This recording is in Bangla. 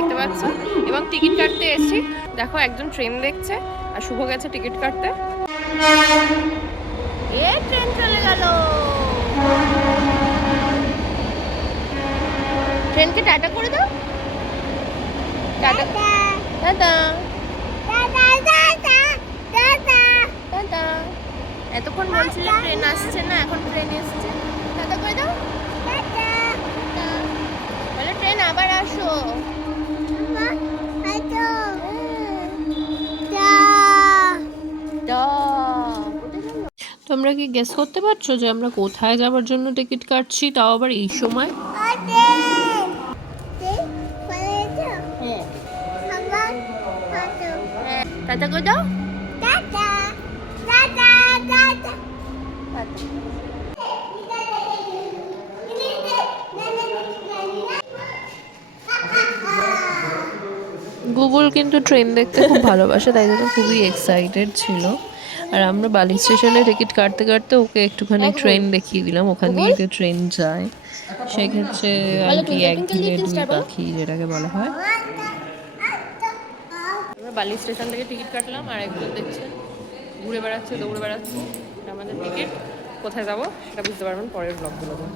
দেখতে পাচ্ছ, এবং টিকিট কাটতে এসেছি। দেখো একজন ট্রেন দেখছে আর শুভ গেছে টিকিট কাটতে। এ ট্রেন চলে গেল। ট্রেনকে টাটা করে দাও। Tata tata tata. এতক্ষণ বলছিলে ট্রেন আসছে না, এখন ট্রেন এসছে। টাটা করে দাও। বলে ট্রেন আবার আসো। তোমরা কি গেস করতে পারছো যে আমরা কোথায় যাওয়ার জন্য টিকিট কাটছি, তাও আবার এই সময়? টাটা করে দাও। গুগল কিন্তু ট্রেন দেখতে খুব ভালোবাসে, তাই জন্য খুবই এক্সাইটেড ছিল। আর আমরা বালি স্টেশনে টিকিট কাটতে কাটতে ওকে একটুখানি ট্রেন দেখিয়ে দিলাম, ওখান দিয়ে যে ট্রেন যায়। সেক্ষেত্রে আর কি এক ঢিলে দুই পাখি যেটাকে বলা হয়। আমরা বালি স্টেশন থেকে টিকিট কাটলাম, আর একজন দেখছেন ঘুরে বেড়াচ্ছে, দৌড়ে বেড়াচ্ছে। আমাদের টিকিট। কোথায় যাবো সেটা বুঝতে পারবেন পরের ব্লগগুলোতে।